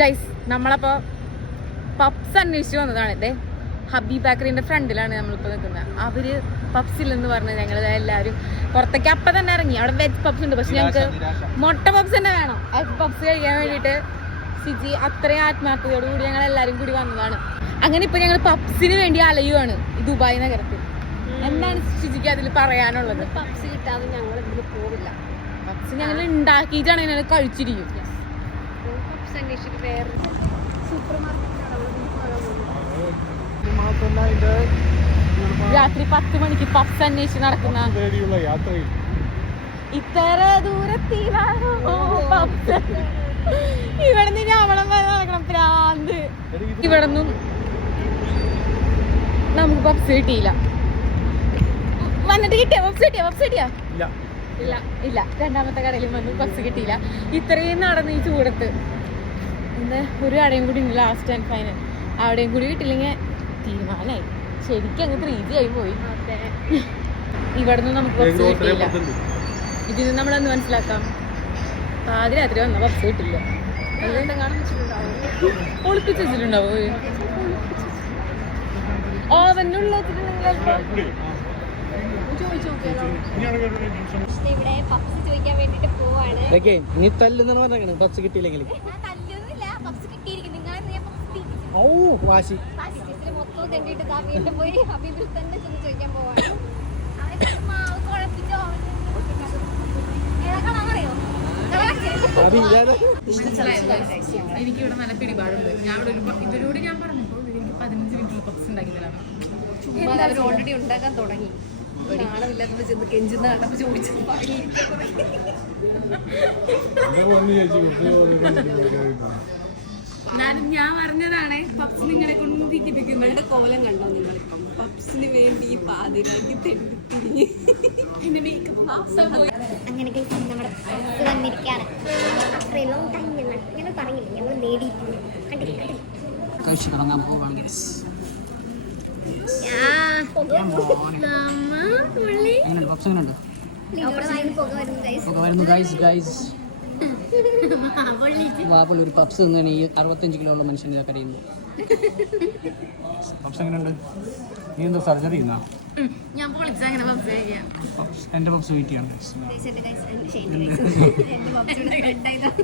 Guys നമ്മളപ്പോൾ puffs അന്വേഷിച്ച് വന്നതാണ്. ഇതേ ഹബീബ് ബേക്കറിന്റെ ഫ്രണ്ടിലാണ് നമ്മളിപ്പോൾ നിൽക്കുന്നത്. അവര് പപ്സില്ലെന്ന് പറഞ്ഞ് ഞങ്ങൾ എല്ലാവരും പുറത്തേക്ക് അപ്പം തന്നെ ഇറങ്ങി. അവിടെ വെജ് പപ്സ് ഉണ്ട്, പക്ഷെ ഞങ്ങൾക്ക് മുട്ട പപ്സ് തന്നെ വേണം. ആ പപ്സ് കഴിക്കാൻ വേണ്ടിയിട്ട് സിജി അത്രയും ആത്മാർത്ഥതയോടുകൂടി ഞങ്ങൾ എല്ലാവരും കൂടി വന്നതാണ്. അങ്ങനെ ഇപ്പൊ ഞങ്ങൾ പപ്സിന് വേണ്ടി അലയുവാണ് ദുബായ് നഗരത്തിൽ. എന്താണ് സിജിക്ക് അതിൽ പറയാനുള്ളത്? പപ്സ് കിട്ടാതെ ഞങ്ങൾ ഇതിൽ പോവില്ല. പപ്സ് ഞങ്ങൾ ഉണ്ടാക്കിയിട്ടാണ് ഞങ്ങൾ കഴിച്ചിരിക്കും. പപ്സ് അന്വേഷിച്ചിട്ട് വേറെ സൂപ്പർ രാത്രി 10 മണിക്ക് പപ്സ് അന്വേഷിച്ച് നടക്കുന്ന ഇത്ര ദൂരത്തിലാണോ പപ്സ്? ഇവിടെ നിന്ന് ഞവളം വരെ നടക്കണം, പ്രാന്ത്. ഇവിടെ നിന്നും നമുക്ക് പപ്സ് കിട്ടിയില്ല. വന്നിട്ട് കിട്ടിയ പപ്സ് കിട്ടിയാ ഇല്ല. രണ്ടാമത്തെ കടയിലും വന്നു, പപ്സ് കിട്ടിയില്ല. ഇത്രയും നടന്ന് ഈ ചൂടത്ത് ഇന്ന് ഒരു കടയും കൂടി ഉണ്ട്, ലാസ്റ്റ് ആൻഡ് ഫൈനൽ. അവിടെയും കൂടി കിട്ടില്ലെങ്കിൽ തീരുമാനമായി. ശരിക്കും അങ്ങ് 3G ആയി പോയി. ഇവിടെ നിന്ന് നമുക്ക് പപ്സ് കിട്ടിയില്ല. ഇതിന് നമ്മളെന്ന് മനസ്സിലാക്കാം, പാതിരാത്രി വന്ന പപ്സ് കിട്ടില്ല. ഒളിപ്പിച്ച് വെച്ചിട്ടുണ്ടാവോ? ഓവനുള്ള ഇവിടെ പപ്സ് ചോദിക്കാൻ വേണ്ടിട്ട് പോവാണ്. നീ തല്ലെന്നാണ് പറഞ്ഞത് പപ്സ് കിട്ടിയില്ലെങ്കിൽ. ഓ വാശി മൊത്തം തെണ്ടിട്ട് വീണ്ടും പോയി ഹബീബിൽ തന്നെ ചെന്ന് ചോദിക്കാൻ പോവാണ്. എനിക്കിവിടെ നല്ല പിടിപാടുണ്ട്. ഞാൻ ഇവരോട് ഞാൻ പറഞ്ഞപ്പോൾ എനിക്ക് 15 മിനിറ്റുള്ള പപ്സ് ഉണ്ടാക്കി തരാം. അവർ ഓൾറെഡി ഉണ്ടാക്കാൻ തുടങ്ങി. കാണമില്ലാത്തത് ചെന്ന് കെഞ്ചുന്ന കണ്ടപ്പോൾ ചോദിച്ചു. ഞാൻ പറഞ്ഞതാണ് പപ്സ് നിങ്ങളെ കൊണ്ട് തിരിപ്പിക്കുന്നത്. കോലം കണ്ടോ നിങ്ങളിപ്പം? പപ്സിന് വേണ്ടി ഈ പാതിരാക്കി തിരിഞ്ഞ് അങ്ങനെ നമ്മുടെ പപ്സ് വന്നിരിക്കുകയാണ്. അത്രയും ലോങ് ടൈം ഞങ്ങൾ പറഞ്ഞില്ല, ഞങ്ങൾ നേടിയിട്ടുണ്ട്. കണ്ടില്ലേ തുടങ്ങാൻ പോവാണ്. വാപ്പുള്ള ഒരു പപ്സ് തിന്നാണ് ഈ 65 കിലോ ഉള്ള മനുഷ്യൻ്റെ കടയിൽ. പപ്സ് എങ്ങനെയുണ്ട്? നീ എന്താ സർജറി ചെയ്യുന്ന? എന്റെ പപ്സ് വെയിറ്റ് ചെയ്യണം.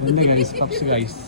എന്റെ ഗൈസ് പപ്സ് ഗൈസ്.